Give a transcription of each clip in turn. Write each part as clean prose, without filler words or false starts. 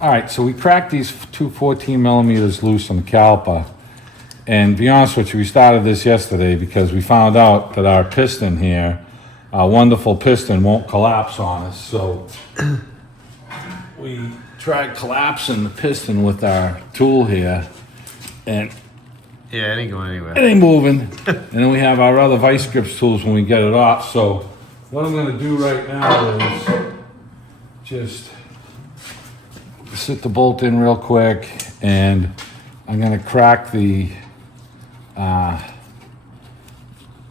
All right, so we cracked these two 14 millimeters loose on the caliper. And to be honest with you, we started this yesterday because we found out that our piston here, our wonderful piston, won't collapse on us. So we tried collapsing the piston with our tool here, and yeah, it ain't going anywhere. it ain't moving. And then we have our other vice grips tools when we get it off. So what I'm gonna do right now is just sit the bolt in real quick, and I'm gonna crack the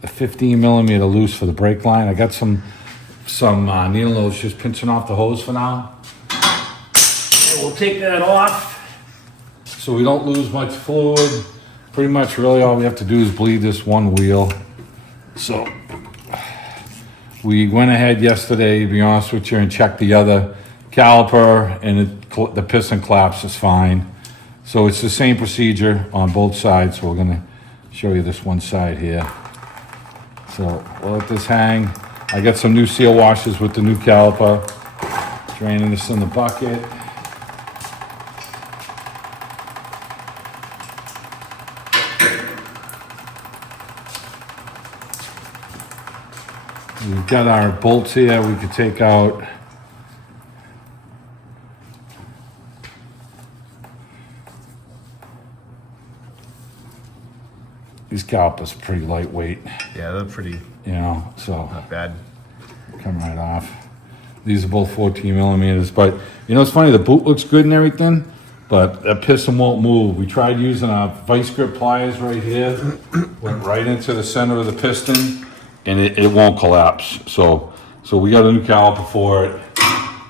15 millimeter loose for the brake line. I got some needle nose just pinching off the hose for now. And we'll take that off so we don't lose much fluid. Pretty much really all we have to do is bleed this one wheel. So we went ahead yesterday, to be honest with you, and checked the other caliper, and the piston collapse is fine. So it's the same procedure on both sides. So we're gonna show you this one side here. So we'll let this hang. I got some new seal washers with the new caliper. Draining this in the bucket. We've got our bolts here we could take out. These calipers are pretty lightweight. Yeah, they're pretty, you know, so not bad. Come right off. These are both 14 millimeters, but you know, it's funny, the boot looks good and everything, but that piston won't move. We tried using our vice grip pliers right here, went right into the center of the piston, and it won't collapse. So we got a new caliper for it,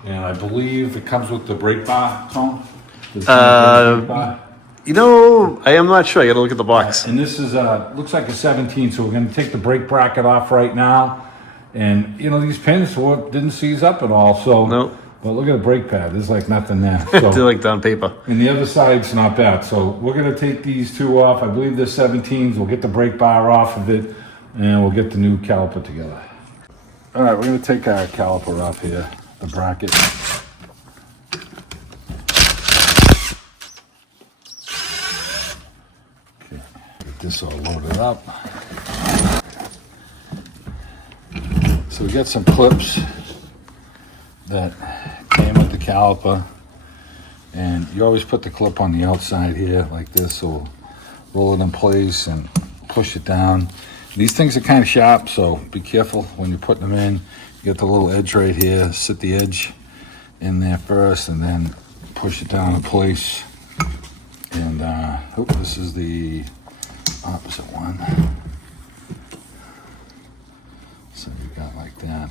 and I believe it comes with the brake bar, Tom? Does it come with the brake bar? You know, I am not sure. I gotta look at the box. And this is looks like a 17, so we're gonna take the brake bracket off right now. And you know, these pins didn't seize up at all, so. Nope. But look at the brake pad, there's like nothing there. They're So, like on paper. and the other side's not bad, so we're gonna take these two off. I believe they're 17s, we'll get the brake bar off of it, and we'll get the new caliper together. All right, we're gonna take our caliper off here, the bracket. Okay, get this all loaded up. So we got some clips that came with the caliper, and you always put the clip on the outside here like this, so roll it in place and push it down. These things are kind of sharp, so be careful when you're putting them in. You get the little edge right here, sit the edge in there first, and then push it down in place. And this is the opposite one. So you got like that.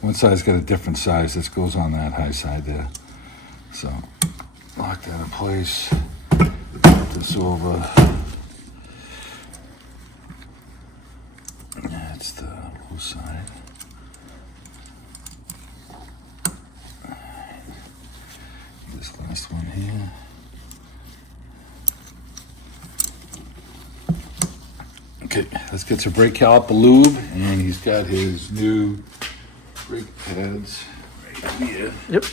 One side's got a different size. This goes on that high side there. So lock that in place. Put this over. That's the low side. This last one here. Okay, let's get your brake caliper lube, and he's got his new brake pads right here. Yep.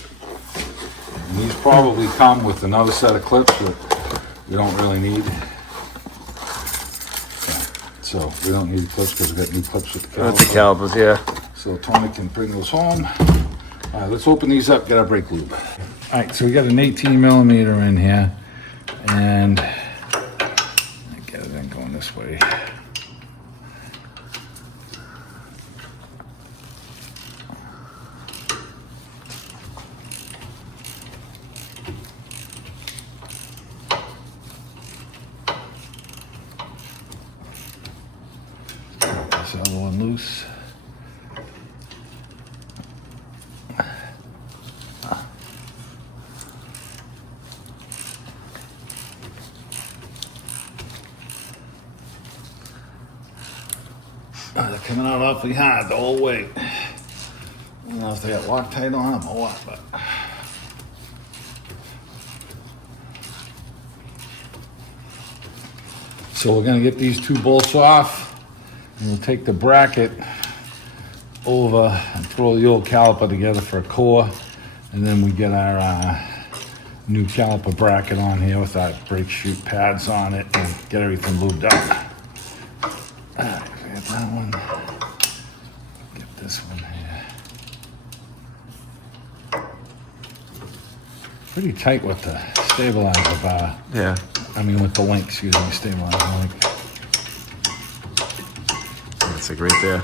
And these probably come with another set of clips that we don't really need. So we don't need clips because we got new clips with the caliper. That's the calipers, yeah. So Tony can bring those home. All right, let's open these up, get our brake lube. All right, so we got an 18 millimeter in here, and get it in going this way. This other one loose. They're coming out awfully hard the whole way. I don't know if they got Loctite on them or what, but. So we're gonna get these two bolts off, and we'll take the bracket over and throw the old caliper together for a core, and then we get our new caliper bracket on here with that brake shoot pads on it and get everything lubed up. Get that one. Get this one here. Pretty tight with the stabilizer bar. Yeah. I mean with the link, excuse me, stabilizer link. That's like right there.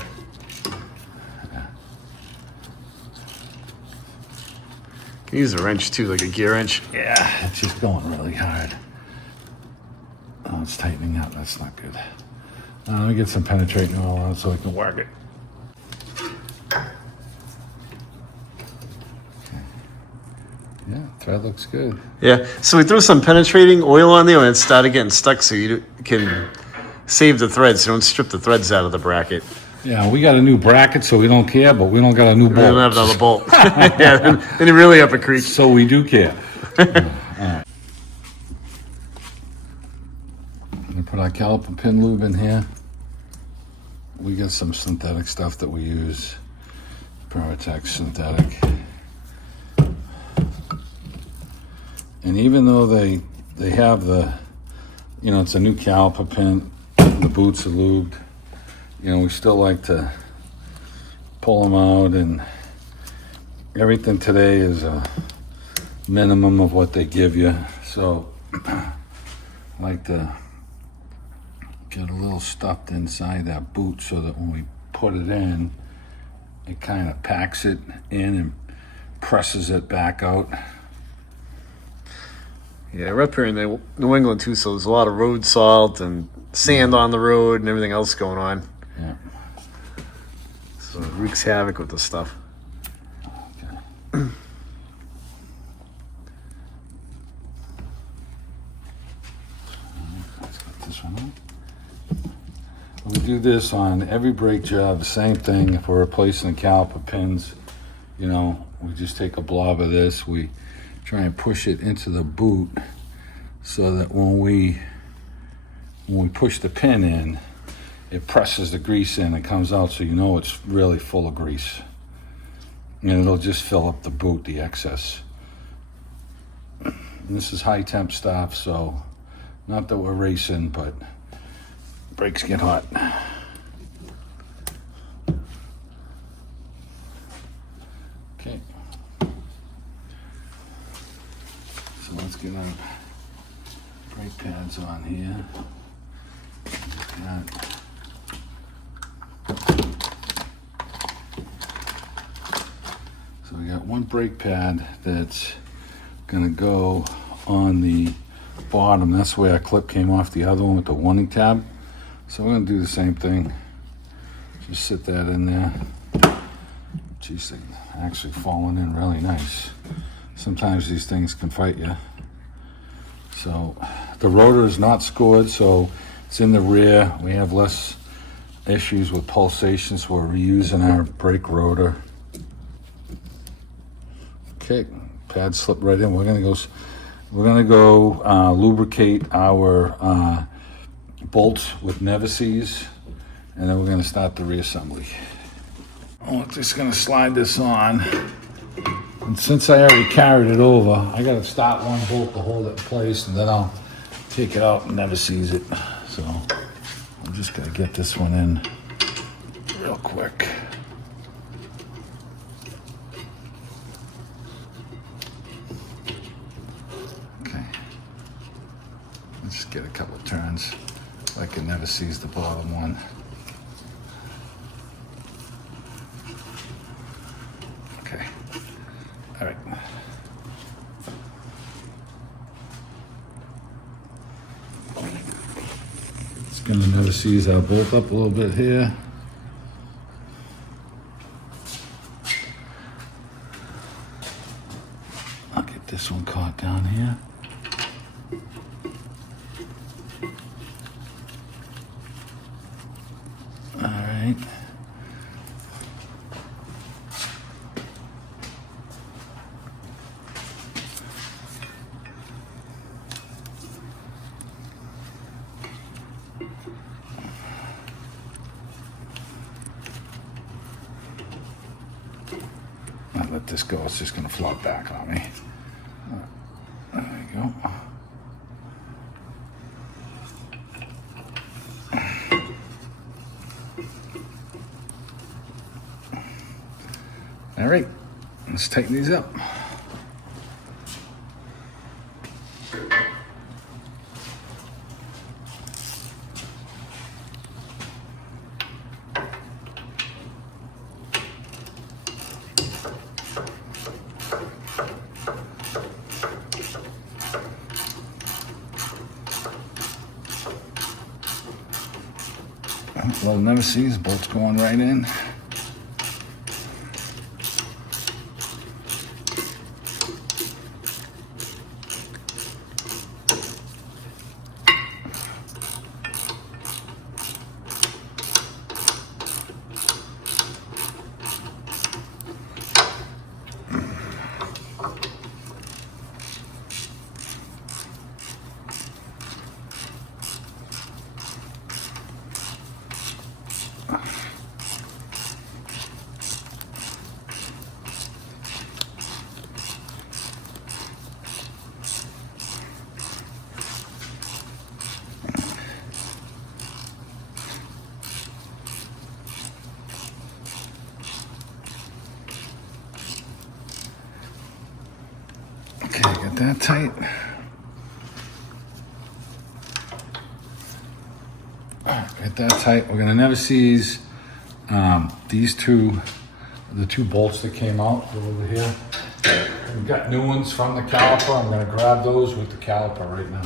Can use a wrench too, like a gear wrench. Yeah, it's just going really hard. Oh, it's tightening up. That's not good. Let me get some penetrating oil on it so we can work it. Okay. Yeah, thread looks good. Yeah. So we threw some penetrating oil on there and it started getting stuck, so you can save the threads. So don't strip the threads out of the bracket. Yeah, we got a new bracket, so we don't care, but we don't got a new We don't bolt. have another bolt. Yeah, then you're really up a creek. So we do care. All right. I'm gonna put our caliper pin lube in here. We got some synthetic stuff that we use. Permatex synthetic. And even though they have the, you know, it's a new caliper pin, the boots are lubed, you know, we still like to pull them out, and everything today is a minimum of what they give you. So I like to get a little stuffed inside that boot so that when we put it in, it kind of packs it in and presses it back out. Yeah, we're up here in New England too, so there's a lot of road salt and sand on the road and everything else going on. Yeah. So it wreaks havoc with this stuff. Okay. Let's get this one out. We do this on every brake job, the same thing. If we're replacing the caliper pins, you know, we just take a blob of this, we try and push it into the boot so that when we push the pin in, it presses the grease in and comes out, so you know it's really full of grease. And it'll just fill up the boot, the excess. And this is high temp stuff, so not that we're racing, but brakes get hot. Okay. So let's get our brake pads on here. Got So we got one brake pad that's gonna go on the bottom. That's where our clip came off the other one with the warning tab. So we're gonna do the same thing. Just sit that in there. Geez, they're actually falling in really nice. Sometimes these things can fight you. So the rotor is not scored, so it's in the rear. We have less issues with pulsations, so we're reusing our brake rotor. Okay, pad slip right in. We're gonna go lubricate our bolts with Never-Seez, and then we're gonna start the reassembly. Oh, I'm just gonna slide this on. And since I already carried it over, I gotta start one bolt to hold it in place, and then I'll take it out and Never-Seez it. So I'm just gonna get this one in real quick. Okay. Let's just get a couple turns so I can Never-Seez the bottom one. Okay. All right. Just gonna Never-Seez our bolt up a little bit here. I'll get this one caught down here. All right. I'll let this go. It's just going to flop back on me. All right, let's tighten these up. Well, never sees bolts going right in. Okay, got that tight. Get that tight. We're gonna never seize these two, the two bolts that came out over here. We've got new ones from the caliper. I'm gonna grab those with the caliper right now.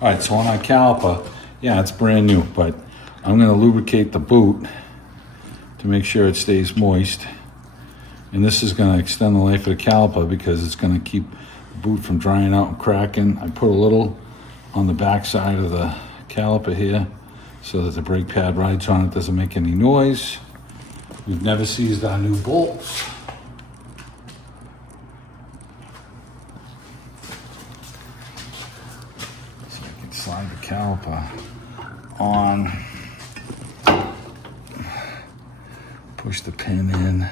All right, so on our caliper, yeah, it's brand new, but I'm gonna lubricate the boot to make sure it stays moist. And this is gonna extend the life of the caliper because it's gonna keep the boot from drying out and cracking. I put a little on the back side of the caliper here so that the brake pad rides on it doesn't make any noise. We've never seized our new bolts. So I can slide the caliper on, push the pin in.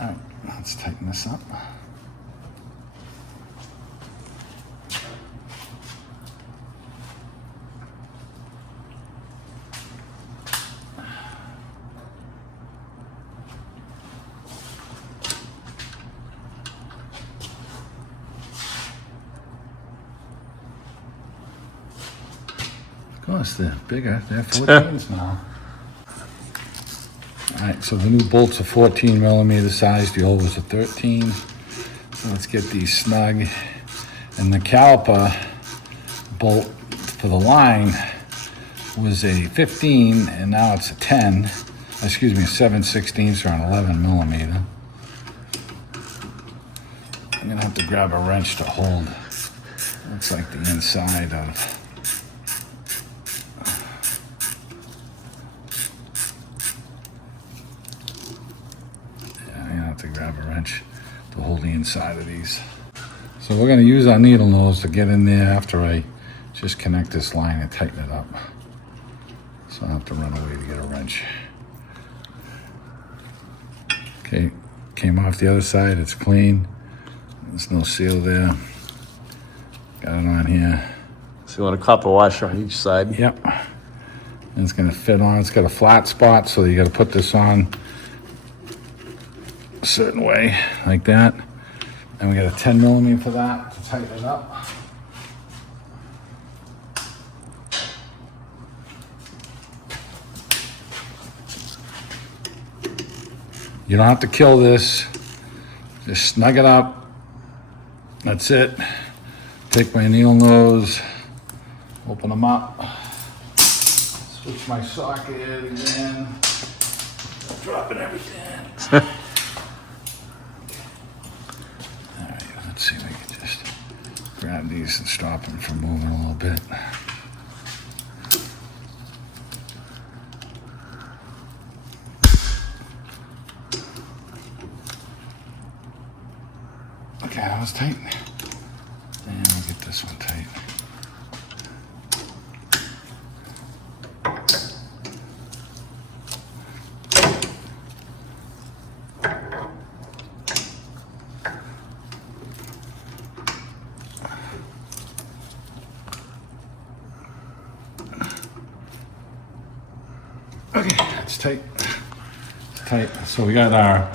All right, let's tighten this up. Of course, they're bigger. They're 14s now. All right, so the new bolts are 14 millimeter size. The old was a 13. So let's get these snug. And the caliper bolt for the line was a 15, and now it's a 10. Excuse me, 7/16 or an 11 millimeter. I'm gonna have to grab a wrench to hold. Looks like the inside of. To grab a wrench to hold the inside of these. So we're going to use our needle nose to get in there after I just connect this line and tighten it up. So I have to run away to get a wrench. Okay, came off the other side, it's clean. There's no seal there. Got it on here. So you want a copper washer on each side? Yep. And it's going to fit on. It's got a flat spot, so you got to put this on a certain way, like that. And we got a 10 millimeter for that to tighten it up. You don't have to kill this. Just snug it up. That's it. Take my needle nose, open them up, switch my socket again, dropping everything. Let's see if we can just grab these and stop them from moving a little bit. Okay, that was tight. And we'll get this one tight. tight. It's tight. So we got our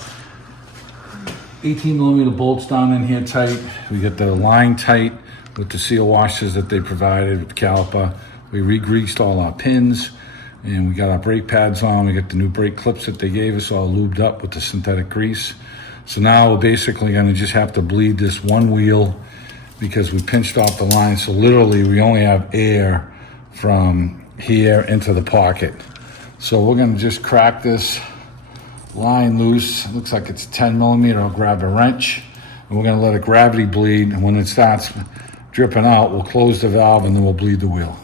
18 millimeter bolts down in here tight. We got the line tight with the seal washers that they provided with the caliper. We re-greased all our pins, and we got our brake pads on. We got the new brake clips that they gave us all lubed up with the synthetic grease. So now we're basically gonna just have to bleed this one wheel because we pinched off the line. So literally we only have air from here into the pocket. So we're gonna just crack this line loose. It looks like it's 10 millimeter. I'll grab a wrench and we're gonna let it gravity bleed. And when it starts dripping out, we'll close the valve and then we'll bleed the wheel.